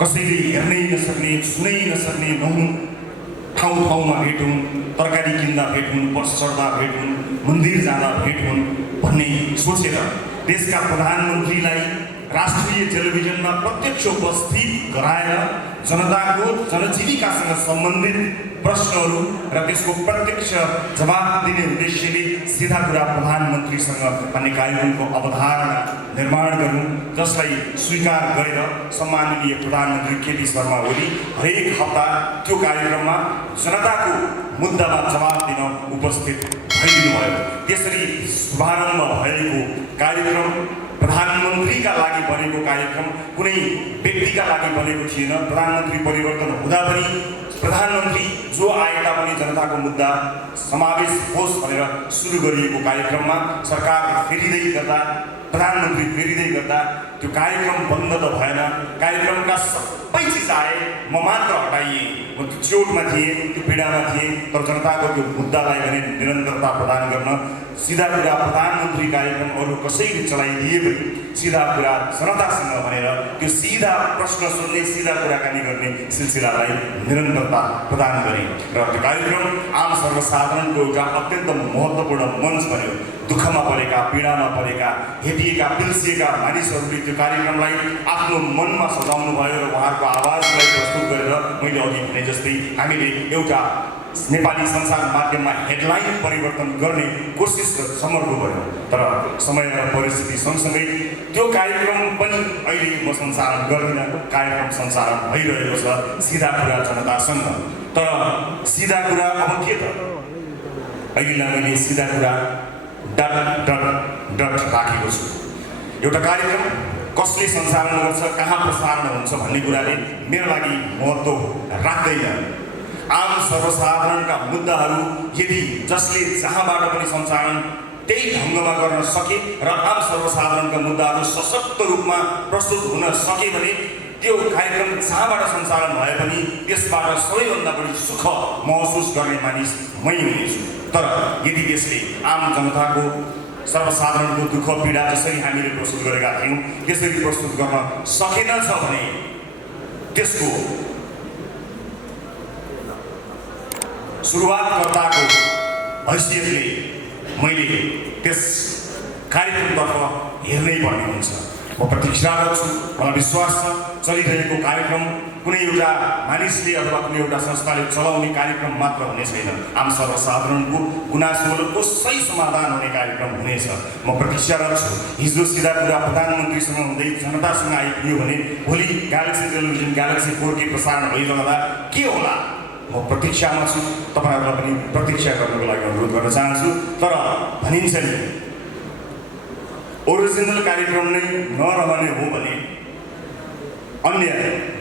कसैले हेर्नै नसक्ने छुनै नसक्ने नहुन्, ठाउँ ठाउँमा भेट हुन्, तरकारी किन्दा भेट हुन्, बस चढ्दा भेट हुन्, मन्दिर जाँदा भेट हुन् भन्ने सोचेर देशका प्रधानमन्त्रीलाई राष्ट्रिय टेलिभिजनमा प्रत्यक्ष उपस्थित गराएर जनताको जनजीविकासँग सम्बन्धित प्रश्नहरू र त्यसको प्रत्यक्ष जवाब दिने उद्देश्यले सीधा कुरा प्रधानमन्त्रीसँग भन्ने कार्यक्रमको अवधारणा निर्माण गर्नु, जसलाई स्वीकार गरेर सम्माननीय प्रधानमन्त्री केपी शर्मा ओली हरेक हप्ता त्यो कार्यक्रममा जनताको मुद्दामा जवाब दिन उपस्थित भइदिनुभयो। त्यसरी शुभारम्भ भएको कार्यक्रम प्रधानमन्त्रीका लागि बनेको कार्यक्रम कुनै व्यक्तिका लागि बनेको थिएन। प्रधानमन्त्री परिवर्तन हुँदा पनि प्रधानमन्त्री जो आएका पनि जनताको मुद्दा समावेश होस् भनेर सुरु गरिएको कार्यक्रममा सरकार फेरिँदै गर्दा, प्रधानमन्त्री फेरिँदै गर्दा त्यो कार्यक्रम बन्द त भएन। कार्यक्रमका सबै चिज आए, म मात्र हटाइएँ। म त्यो चोटमा थिएँ, त्यो पीडामा थिएँ, तर जनताको त्यो मुद्दालाई भने निरन्तरता प्रदान गर्न सीधा कुरा प्रधानमन्त्री कार्यक्रम अरू कसैले चलाइदिए पनि सीधा कुरा जनतासँग भनेर त्यो सीधा प्रश्न सोध्ने, सीधा कुराकानी गर्ने सिलसिलालाई निरन्तरता प्रदान गरे र त्यो कार्यक्रम आम सर्वसाधारणको एउटा अत्यन्त महत्त्वपूर्ण मञ्च बन्यो। दुःखमा परेका, पीडामा परेका, हेपिएका, पिल्सिएका मानिसहरूले त्यो कार्यक्रमलाई आफ्नो मनमा सजाउनु भयो र उहाँहरूको आवाजलाई प्रस्तुत गरेर मैले अघि भने जस्तै हामीले एउटा नेपाली सञ्चार माध्यममा हेडलाइन परिवर्तन गर्ने कोसिस समर्को भयो। तर समय र परिस्थिति सँगसँगै त्यो कार्यक्रम पनि अहिले म सञ्चालन गर्दिनँ। कार्यक्रम सञ्चालन भइरहेको छ सीधा कुरा जनतासँग। तर सीधा कुरा अब के त, अहिलेलाई मैले सीधा कुरा डट राखेको छु। एउटा कार्यक्रम कसले सञ्चालन गर्छ, कहाँ प्रसारण हुन्छ भन्ने कुराले मेरो लागि महत्त्व राख्दैन। आम सर्वसाधारणका मुद्दाहरू यदि जसले जहाँबाट पनि सञ्चालन त्यही ढङ्गमा गर्न सके र आम सर्वसाधारणका मुद्दाहरू सशक्त रूपमा प्रस्तुत हुन सके भने त्यो कार्यक्रम जहाँबाट सञ्चालन भए पनि त्यसबाट सबैभन्दा बढी सुख महसुस गर्ने मानिस मै हुनेछु। तर यदि त्यसले आम जनताको सर्वसाधारणको दुःख पीडा जसरी हामीले प्रस्तुत गरेका थियौँ त्यसरी प्रस्तुत गर्न सकेनछ भने त्यसको सुरुवातकर्ताको हैसियतले मैले त्यस कार्यक्रमतर्फ हेर्नै पर्ने हुन्छ। म प्रतीक्षारत छु। मलाई विश्वास छ चलिरहेको कार्यक्रम कुनै एउटा मानिसले अथवा कुनै एउटा संस्थाले चलाउने कार्यक्रम मात्र हुने छैन। आम सर्वसाधारणको गुनासोको सही समाधान हुने कार्यक्रम हुनेछ। म प्रतीक्षारत छु। हिजो सीधा कुरा प्रधानमन्त्रीसँग हुँदै जनतासँग आइपुग्यो भने भोलि ग्यालेक्सी टेलिभिजन ग्यालेक्सी 4K प्रसारण भइरहँदा के होला, म प्रतीक्षामा छु। तपाईँहरूलाई पनि प्रतीक्षा गर्नको लागि अनुरोध गर्न चाहन्छु। तर भनिन्छ नि ओरिजिनल कार्यक्रम नै नरहने हो भने अन्य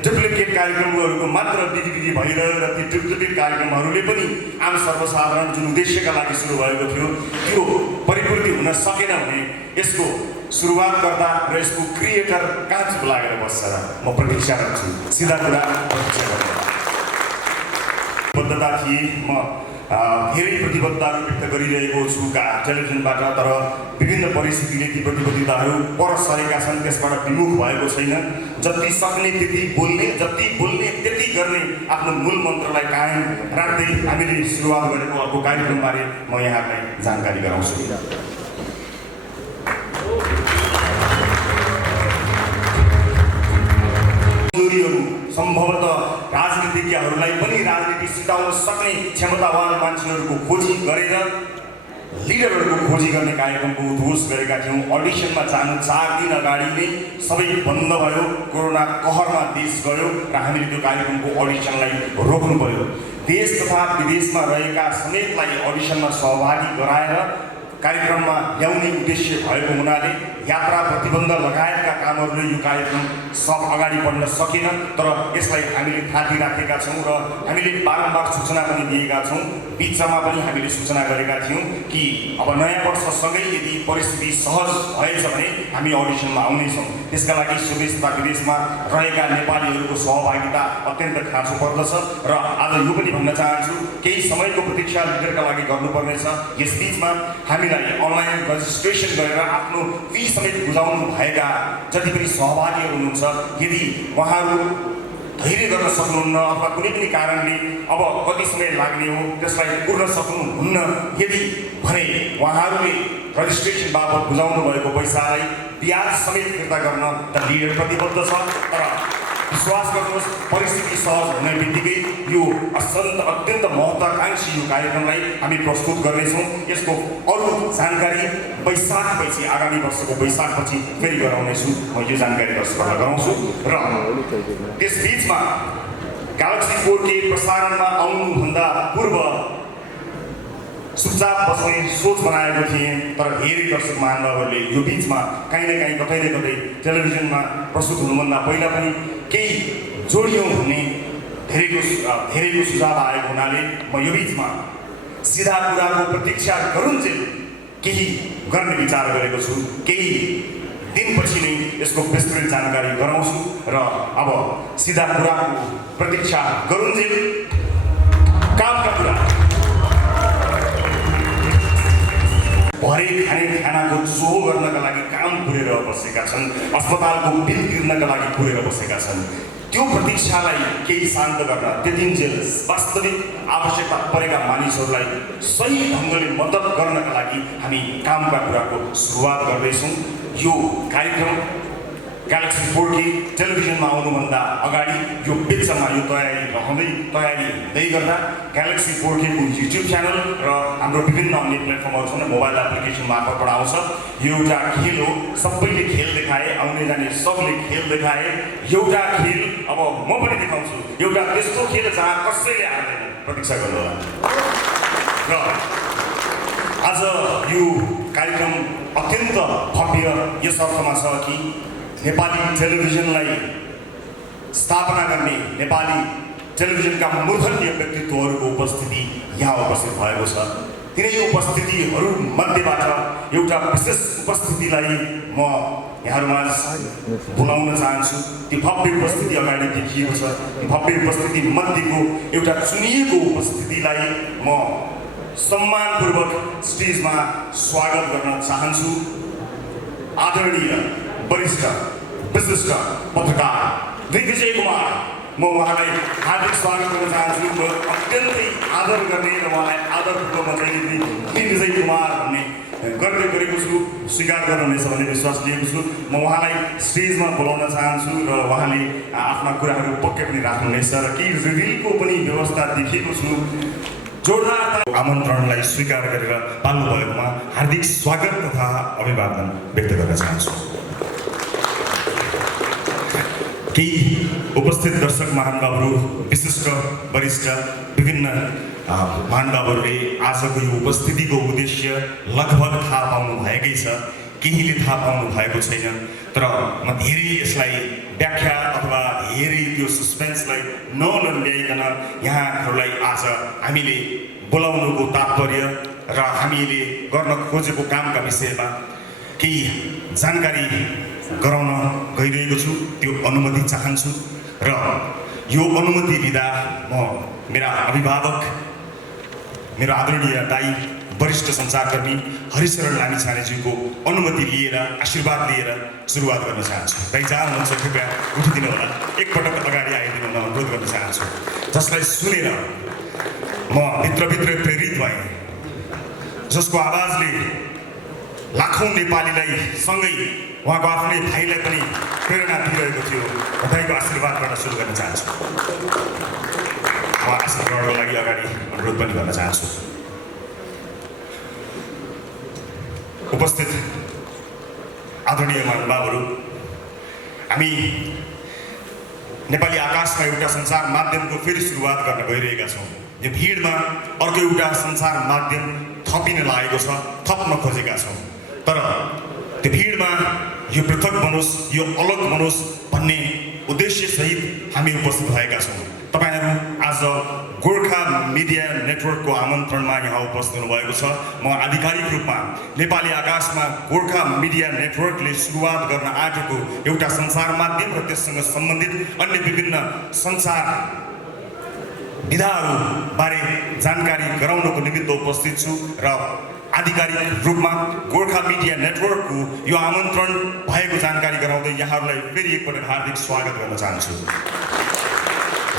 डुप्लिकेट कार्यक्रमहरूको मात्र बिक्री भइरह्यो र ती डुप्लिकेट कार्यक्रमहरूले पनि आम सर्वसाधारण जुन उद्देश्यका लागि सुरु भएको थियो त्यो परिपूर्ति हुन सकेन भने यसको सुरुवात गर्दा र यसको क्रिएटर कहाँ चुप लागेर बस्छ र? म प्रतीक्षारत छु। सीधा कुरा प्रतीक्षा गर्छु। बद्धता थिए, म धेरै प्रतिबद्धताहरू व्यक्त गरिरहेको छु टेलिभिजनबाट। तर विभिन्न परिस्थितिले ती प्रतिबद्धताहरू पर सरेका छन्, त्यसबाट विमुख भएको छैन। जति सक्ने त्यति बोल्ने, जति बोल्ने त्यति गर्ने आफ्नो मूल मन्त्रलाई कायम राख्दै हामीले सुरुवात गरेको अर्को कार्यक्रमबारे म यहाँलाई जानकारी गराउँछु। सम्भवतः राजनीतिज्ञहरूलाई पनि राजनीति सिटाउन सक्ने क्षमतावान मान्छेहरूको खोजी गरेर लिडरहरूको खोजी गर्ने कार्यक्रमको उद्घोष गरेका थियौँ। अडिसनमा जानु 4 दिन अगाडि नै सबै बन्द भयो। कोरोना कहरमा देश गयो र हामीले त्यो कार्यक्रमको अडिसनलाई रोक्नु पर्यो। देश तथा विदेशमा रहेका समेतलाई अडिसनमा सहभागी गराएर कार्यक्रममा ल्याउने उद्देश्य भएको हुनाले यात्रा प्रतिबन्ध लगायतका कामहरूले यो कार्यक्रम सब अगाडि बढ्न सकेन। तर यसलाई हामीले थाती राखेका छौँ र हामीले बारम्बार सूचना पनि दिएका छौँ। बिचमा पनि हामीले सूचना गरेका थियौँ कि अब नयाँ वर्षसँगै यदि परिस्थिति सहज भएछ भने हामी अडिसनमा आउनेछौँ। त्यसका लागि स्वदेश तथा विदेशमा रहेका नेपालीहरूको सहभागिता अत्यन्त खाँचो पर्दछ। र आज यो पनि भन्न चाहन्छु, केही समयको प्रतीक्षा लिडरका लागि गर्नुपर्नेछ। यस बिचमा हामीलाई अनलाइन रजिस्ट्रेसन गरेर आफ्नो फी समेत बुझाउनु भएका जति पनि सहभागीहरू हुनुहुन्छ, यदि उहाँहरू धैर्य गर्न सक्नुहुन्न अथवा कुनै पनि कारणले अब कति समय लाग्ने हो त्यसलाई पूर्ण सक्नुहुन्न यदि भने उहाँहरूले रजिस्ट्रेसन बाबत बुझाउनु भएको पैसालाई ब्याज समेत फिर्ता गर्न द लिडर प्रतिबद्ध छ। तर विश्वास गर्नुहोस् परिस्थिति सहज हुने बित्तिकै यो अत्यन्त महत्त्वाकांक्षी यो कार्यक्रमलाई हामी प्रस्तुत गर्नेछौँ। यसको अरू जानकारी वैशाखपछि आगामी वर्षको वैशाखपछि फेरि गराउनेछु। म यो जानकारी दर्शकहरूलाई गराउँछु र त्यसबिचमा ग्यालेक्सी 4K प्रसारणमा आउनुभन्दा पूर्व चुपचाप बस्ने सोच बनाएको थिएँ, तर धेरै दर्शक महानुभावहरूले यो बिचमा काहीँ न काहीँ कतै न कतै टेलिभिजनमा प्रस्तुत हुनुभन्दा पहिला पनि केही जोडियौँ भन्ने धेरैको सुझाव आएको हुनाले म यो बिचमा सिधा कुराको प्रतीक्षा गरुन्जेल केही गर्ने विचार गरेको छु। केही दिनपछि नै यसको विस्तृत जानकारी गराउँछु र अब सिधा कुराको प्रतीक्षा गरुन्जेल कामका कुरा भरे खानाको जोहो गर्नका लागि काम पुरेर बसेका छन्, अस्पतालको बिल तिर्नका लागि पुरेर बसेका छन्। त्यो प्रतीक्षालाई केही शान्त गर्न त्यतिन्जेल वास्तविक आवश्यकता परेका मानिसहरूलाई सही ढङ्गले मद्दत गर्नका लागि हामी कामका कुराको सुरुवात गर्दैछौँ। यो कार्यक्रम ग्यालेक्सी 4K टेलिभिजनमा आउनुभन्दा अगाडि यो बिचमा यो तयारी हुँदै गर्दा ग्यालेक्सी 4K को युट्युब च्यानल र हाम्रो विभिन्न अन्य प्लेटफर्महरू छन्, मोबाइल एप्लिकेसन मार्फतबाट आउँछ। यो एउटा खेल हो, सबैले खेल देखाए, आउने जाने सबले खेल देखाए। एउटा खेल अब म पनि देखाउँछु, एउटा त्यस्तो खेल जहाँ कसैले हार्दैन, प्रतीक्षा गर्नुहोला। र आज यो कार्यक्रम अत्यन्त भव्य यस अर्थमा छ कि नेपाली टेलिभिजनलाई स्थापना गर्ने नेपाली टेलिभिजनका मूर्धन्य व्यक्तित्वहरूको उपस्थिति यहाँ उपस्थित भएको छ। तिनै उपस्थितिहरू मध्येबाट एउटा विशेष उपस्थितिलाई म यहाँहरूमा बोलाउन चाहन्छु। त्यो भव्य उपस्थिति अगाडि देखिएको छ। त्यो भव्य उपस्थिति मध्येको एउटा चुनिएको उपस्थितिलाई म सम्मानपूर्वक स्टेजमा स्वागत गर्न चाहन्छु। आदरणीय वरिष्ठ विशिष्ट पत्रकार दिग्विजय कुमार, म उहाँलाई हार्दिक स्वागत गर्न चाहन्छु। म अत्यन्तै आदर गर्ने र उहाँलाई आदरपूर्वक दिग्विजय कुमार भन्ने गर्दै गरेको छु, स्वीकार गर्नुहुनेछ भन्ने विश्वास लिएको छु। म उहाँलाई स्टेजमा बोलाउन चाहन्छु र उहाँले आफ्ना कुराहरू पक्कै पनि राख्नुहुनेछ र केही रिभिलको पनि व्यवस्था देखेको छु। जोरदार आमन्त्रणलाई स्वीकार गरेर पाल्नुभएकोमा हार्दिक स्वागत तथा अभिवादन व्यक्त गर्न चाहन्छु। केही उपस्थित दर्शक महानुभावहरू, विशिष्ट वरिष्ठ विभिन्न महानुभावहरूले आजको यो उपस्थितिको उद्देश्य लगभग थाहा पाउनु भएकै छ, केहीले थाहा पाउनु भएको छैन। तर म धेरै यसलाई व्याख्या अथवा धेरै त्यो सस्पेन्सलाई नलम्ब्याइकन यहाँहरूलाई आज हामीले बोलाउनुको तात्पर्य र हामीले गर्न खोजेको कामका विषयमा केही जानकारी गराउन गइरहेको छु। त्यो अनुमति चाहन्छु र यो अनुमति लिँदा म मेरा अभिभावक, मेरो आदरणीय दाई वरिष्ठ सञ्चारकर्मी हरिशरण लामिछानेज्यूको अनुमति लिएर, आशीर्वाद लिएर सुरुवात गर्न चाहन्छु। दाइ जहाँ हुनुहुन्छ कृपया उठिदिनु होला, एकपटक अगाडि आइदिनु हुन अनुरोध गर्न चाहन्छु। जसलाई सुनेर म भित्रभित्रै प्रेरित भएँ, जसको आवाजले लाखौँ नेपालीलाई सँगै उहाँको आफ्नै भाइलाई पनि प्रेरणा दिइरहेको थियो। तपाईँको आशीर्वादबाट सुरु गर्न चाहन्छु। म आशीर्वादको लागि अगाडि अनुरोध पनि गर्न चाहन्छु। उपस्थित आदरणीय महानुभावहरू, हामी नेपाली आकाशमा एउटा सञ्चार माध्यमको फेरि सुरुवात गर्न गइरहेका छौँ। यो भिडमा अर्को एउटा सञ्चार माध्यम थपिन लागेको छ, थप्न खोजेका छौँ। तर त्यो भिडमा यो पृथक बनोस्, यो अलग बनोस् भन्ने उद्देश्यसहित हामी उपस्थित भएका छौँ। तपाईँहरू आज गोर्खा मिडिया नेटवर्कको आमन्त्रणमा यहाँ उपस्थित हुनुभएको छ। म आधिकारिक रूपमा नेपाली आकाशमा गोर्खा मिडिया नेटवर्कले सुरुवात गर्न आँटेको एउटा सञ्चार माध्यम र त्यससँग सम्बन्धित अन्य विभिन्न सञ्चार विधाहरू बारे जानकारी गराउनको निमित्त उपस्थित छु र आधिकारिक रूपमा गोर्खा मिडिया नेटवर्कको यो आमन्त्रण भएको जानकारी गराउँदै यहाँहरूलाई फेरि एकपटक हार्दिक स्वागत गर्न चाहन्छु।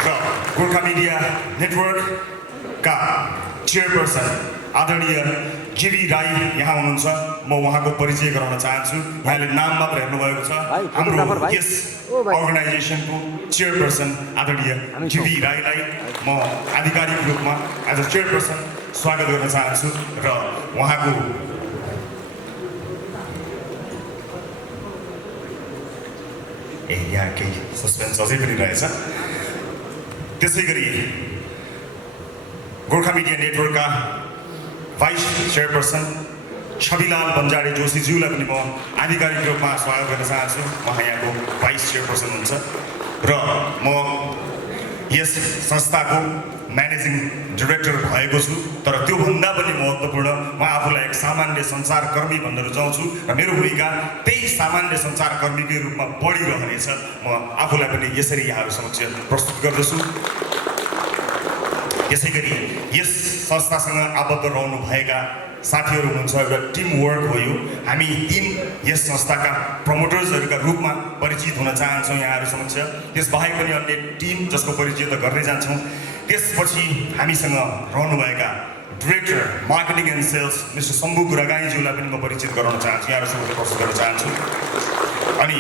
र गोर्खा मिडिया नेटवर्कका चेयरपर्सन आदरणीय जीवी राई यहाँ हुनुहुन्छ। म उहाँको परिचय गराउन चाहन्छु। यहाँले नाम मात्र हेर्नुभएको छ। हाम्रो यस अर्गनाइजेसनको चेयरपर्सन आदरणीय जीवी राईलाई म आधिकारिक रूपमा एज अ चेयरपर्सन स्वागत गर्न चाहन्छु र उहाँको यहाँ केही सस्पेन्स अझै पनि रहेछ। त्यसै गरी गोर्खा मिडिया नेटवर्कका भाइस चेयरपर्सन छविलाल बन्जारे जोशीज्यूलाई पनि म आधिकारिक रूपमा स्वागत गर्न चाहन्छु। उहाँ यहाँको भाइस चेयरपर्सन हुनुहुन्छ र म यस संस्थाको म्यानेजिङ डाइरेक्टर भएको छु। तर त्योभन्दा पनि महत्त्वपूर्ण म आफूलाई एक सामान्य सञ्चारकर्मी भन्न रुचाउँछु र मेरो भूमिका त्यही सामान्य सञ्चारकर्मीकै रूपमा बढिरहनेछ। म आफूलाई पनि यसरी यहाँहरू समक्ष प्रस्तुत गर्दछु। यसै गरी यस संस्थासँग आबद्ध रहनुभएका साथीहरू हुनुहुन्छ। एउटा टिम वर्क हो यो। हामी टिम यस संस्थाका प्रमोटर्सहरूका रूपमा परिचित हुन चाहन्छौँ यहाँहरू समक्ष। त्यसबाहेक पनि अन्य टिम जसको परिचय त गर्दै जान्छौँ। त्यसपछि हामीसँग रहनुभएका director marketing and sales mister Shambhu गुरागाईज्यूलाई पनि म परिचित गराउन चाहन्छु, यहाँहरू समक्ष प्रस्तुत गर्न चाहन्छु। अनि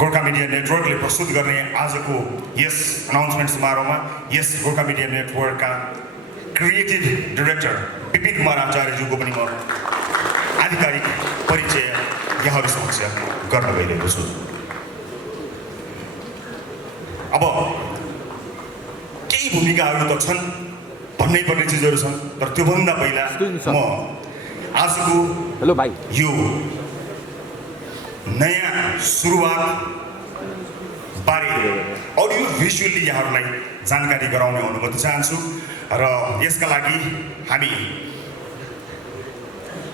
गोर्खा मिडिया नेटवर्कले प्रस्तुत गर्ने आजको यस अनाउन्समेन्ट समारोहमा यस गोर्खा मिडिया नेटवर्कका क्रिएटिभ डाइरेक्टर विपिन कुमार आचार्यज्यूको पनि म आधिकारिक परिचय यहाँहरू समक्ष गर्न गइरहेको छु। अब केही भूमिकाहरू त छन्, भन्नै पर्ने चिजहरू छन्, तर त्योभन्दा पहिला म आजको यो नयाँ सुरुवात बारे अडियो भिजुअली यहाँहरूलाई जानकारी गराउने अनुमति चाहन्छु र यसका लागि हामी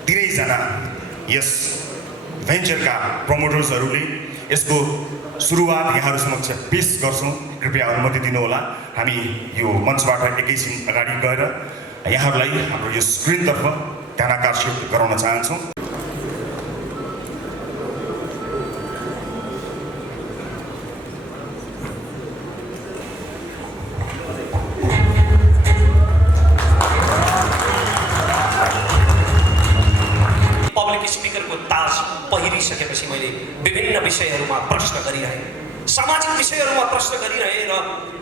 तिनैजना यस भेन्चरका प्रमोटर्सहरूले यसको सुरुवात यहाँहरू समक्ष पेश गर्छौँ। कृपया अनुमति दिनुहोला। हामी यो मञ्चबाट एकैछिन अगाडि गएर यहाँहरूलाई हाम्रो यो स्क्रिनतर्फ ध्यानाकर्षित गराउन चाहन्छौँ। पहिरिसकेपछि मैले विभिन्न विषयहरूमा प्रश्न गरिरहेँ, सामाजिक विषयहरूमा प्रश्न गरिरहेँ र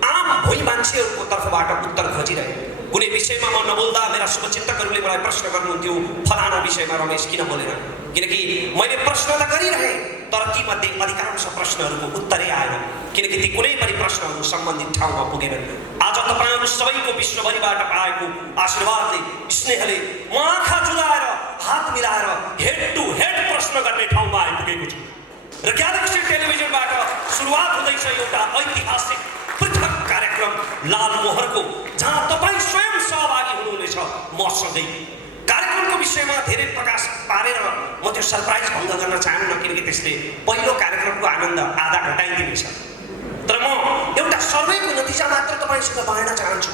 आम भोइ मान्छेहरूको तर्फबाट उत्तर खोजिरहेँ। कुनै विषयमा म नबोल्दा मेरा शुभचिन्तकहरूले मलाई प्रश्न गर्नुहुन्थ्यो, फलाना विषयमा रमेश किन बोलेन? किनकि मैले प्रश्न त गरिरहेँ तर तीमध्ये अधिकांश प्रश्नहरूको उत्तरै आएन, किनकि ती कुनै पनि प्रश्नहरू सम्बन्धित ठाउँमा पुगेनन्। आज तपाईँहरू सबैको विश्वभरिबाट पाएको आशीर्वादले, स्नेहले म आँखा जुलाएर हात मिलाएर हेड टु हेड प्रश्न गर्ने ठाउँमा आइपुगेको छु र ग्यालेक्सी टेलिभिजनबाट सुरुवात हुँदैछ एउटा ऐतिहासिक पृथक कार्यक्रम लाल मोहरको, जहाँ तपाईँ स्वयं सहभागी हुनुहुनेछ मसँगै। कार्यक्रमको विषयमा धेरै प्रकाश पारेर म त्यो सरप्राइज भङ्ग गर्न चाहन्न, किनकि त्यसले पहिलो कार्यक्रमको आनन्द आधा घटाइदिनेछ। तर म एउटा सर्वेको नतिजा मात्र तपाईँसित बाँड्न चाहन्छु।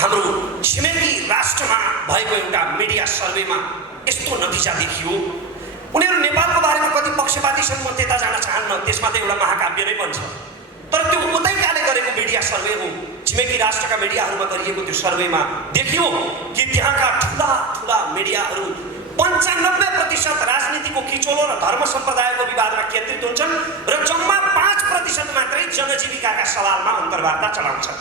हाम्रो छिमेकी राष्ट्रमा भएको एउटा मिडिया सर्वेमा यस्तो नतिजा देखियो। उनीहरू नेपालको बारेमा कति पक्षपाती छन् म त्यता जान चाहन्न, त्यसमा त एउटा महाकाव्य नै बन्छ। तर त्यो उतैकाले गरेको मिडिया सर्वे हो। छिमेकी राष्ट्रका मिडियाहरूमा गरिएको त्यो सर्वेमा देखियो कि त्यहाँका ठुला ठुला मिडियाहरू 95% राजनीतिको किचोलो र धर्म सम्प्रदायको विवादमा केन्द्रित हुन्छन् र जम्मा 5% मात्रै जनजीविकाका सवालमा अन्तर्वार्ता चलाउँछन्।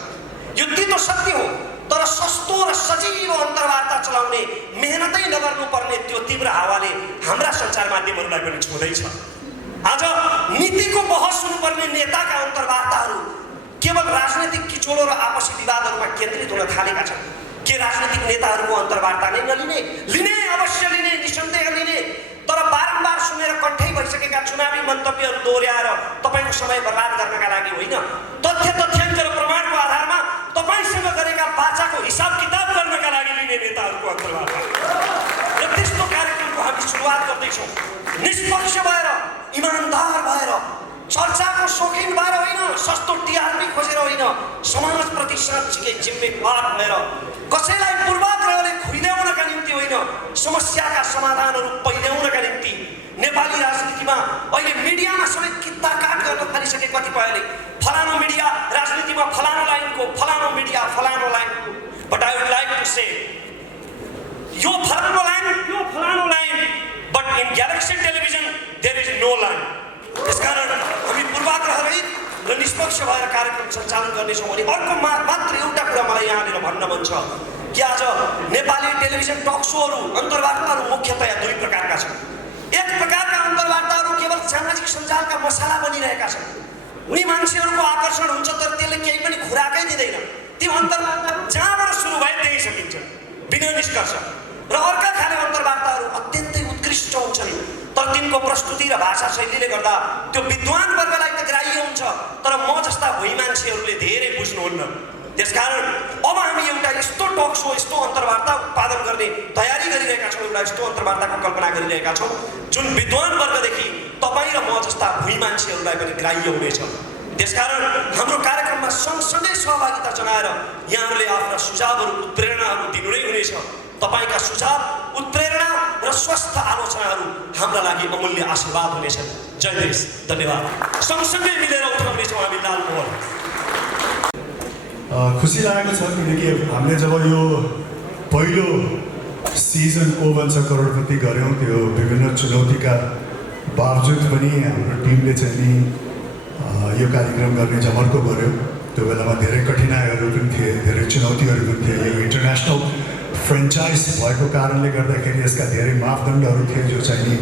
यो तितो सत्य हो, तर सस्तो र सजिलो अन्तर्वार्ता चलाउने मेहनतै नगर्नुपर्ने त्यो तीव्र हावाले हाम्रा सञ्चार माध्यमहरूलाई पनि छुँदैछ। आज नीतिको बहस हुनुपर्ने नेताका अन्तर्वार्ताहरू केवल राजनीतिक किचोलो र आपसी विवादहरूमा केन्द्रित हुन थालेका छन्। के राजनीतिक नेताहरूको अन्तर्वार्ता नै नलिने? लिने, अवश्य लिने, निसन्देह लिने, तर बारम्बार सुनेर कण्ठै भइसकेका चुनावी मन्तव्यहरू दोहोर्याएर तपाईँको समय बर्बाद गर्नका लागि होइन, तथ्याङ्क र प्रमाणको आधारमा तपाईँसँग गरेका बाचाको हिसाब किताब गर्नका लागि लिने नेताहरूको अन्तर्वार्ता र त्यस्तो कार्यक्रमको हामी सुरुवात गर्दैछौँ। निष्पक्ष भएर, इमान्दार भएर, चर्चाको शौकीन भएर होइन, सस्तो टिआरपी खोजेर होइन, समाजप्रति साँच्चीकै जिम्मेवार भएर, कसैलाई पूर्वाग्रहले खुइल्याउनका निम्ति होइन, समस्याका समाधानहरू पहिल्याउनका निम्ति। नेपाली राजनीतिमा अहिले मिडियामा समेत कित्ता काट गर्न थालिसके कतिपयले। फलानु मिडिया राजनीतिमा फलानु लाइनको निष्पक्ष भएर कार्यक्रम सञ्चालन गर्नेछौँ भने अर्को मात्र एउटा कुरा मलाई यहाँनिर भन्न मन छ कि आज नेपाली टेलिभिजन टक सोहरू अन्तर्वार्ताहरू मुख्यतया दुई प्रकारका छन्। एक प्रकारका अन्तर्वार्ताहरू केवल सामाजिक सञ्जालका मसाला बनिरहेका छन्। उनी मान्छेहरूको आकर्षण हुन्छ तर त्यसले केही पनि खुराकै दिँदैन। ती अन्तर्वार्ता जहाँबाट सुरु भए त्यही सकिन्छ बिना निष्कर्ष। र अर्का खाले अन्तर्वार्ताहरू अत्यन्तै उत्कृष्ट हुन्छन् तर तिनको प्रस्तुति र भाषा शैलीले गर्दा त्यो विद्वान वर्गलाई त ग्राह्य हुन्छ तर म जस्ता भुइँ मान्छेहरूले धेरै बुझ्नुहुन्न। त्यसकारण अब हामी एउटा यस्तो टक सो यस्तो अन्तर्वार्ता उत्पादन गर्ने तयारी गरिरहेका छौँ, एउटा यस्तो अन्तर्वार्ताको कल्पना गरिरहेका छौँ जुन विद्वान वर्गदेखि तपाईँ र म जस्ता भुइँ मान्छेहरूलाई पनि ग्राह्य हुनेछ। त्यसकारण हाम्रो कार्यक्रममा सँगसँगै सहभागिता जनाएर यहाँहरूले आफ्ना सुझावहरू उत्प्रेरणाहरू दिनु नै हुनेछ। तपाईका सुझाव उत्प्रेरणा र स्वस्थ आलोचनाहरू हाम्रा लागि अमूल्य आशीर्वाद हुनेछन्। जय देश, धन्यवाद। सँगसँगै मिलेर उठाउनेछौँ हामी लाल मोहर। खुसी लागेको छ किनकि हामीले जब यो पहिलो सिजन को भन्छ करोडपति गऱ्यौँ त्यो विभिन्न चुनौतीका बावजुद पनि हाम्रो टिमले चाहिँ नि यो कार्यक्रम गर्ने जमर्को गर्यो। त्यो बेलामा धेरै कठिनाइहरू पनि थिए, धेरै चुनौतीहरू पनि थिए। यो इन्टरनेसनल फ्रेन्चाइज भएको कारणले गर्दाखेरि यसका धेरै मापदण्डहरू थिए जो चाहिँ नि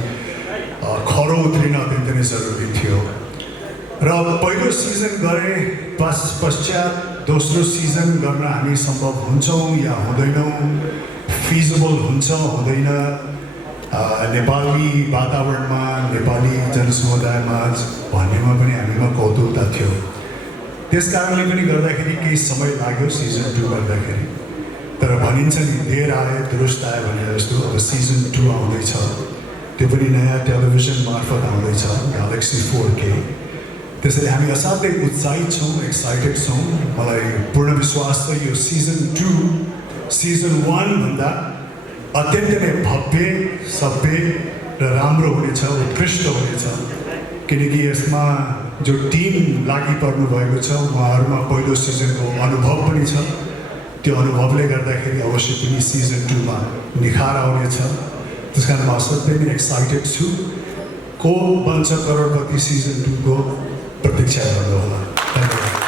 खरो उत्रिन अत्यन्तै नै जरुरी थियो। र पहिलो सिजन गरे पश्चात दोस्रो सिजन गर्न हामी सम्भव हुन्छौँ या हुँदैनौँ, फिजिबल हुन्छ हुँदैन, नेपाली वातावरणमा नेपाली जनसमुदायमा भन्नेमा पनि हामीमा कौतुकता थियो। त्यस कारणले पनि गर्दाखेरि केही समय लाग्यो सिजन 2 गर्दाखेरि। तर भनिन्छ नि देर आए दुरुस्त आए भने जस्तो अब सिजन 2 आउँदैछ, त्यो पनि नयाँ टेलिभिजन मार्फत आउँदैछ ग्यालेक्सी 4K। त्यसैले हामी असाध्यै उत्साहित छौँ, एक्साइटेड छौँ। मलाई पूर्ण विश्वास छ यो सिजन 2 सिजन 1 भन्दा अत्यन्तै नै भव्य, सभ्य र राम्रो हुनेछ, उत्कृष्ट हुनेछ। किनकि यसमा जो टिम लागि पर्नु भएको छ उहाँहरूमा पहिलो सिजनको अनुभव पनि छ। त्यो अनुभवले गर्दाखेरि अवश्य पनि सिजन 2 मा निखार आउनेछ। त्यस कारण म असाध्यै नै एक्साइटेड छु। को बन्छ करोडपति सिजन 2 को प्रतीक्षा गर्नुहोला। धन्यवाद।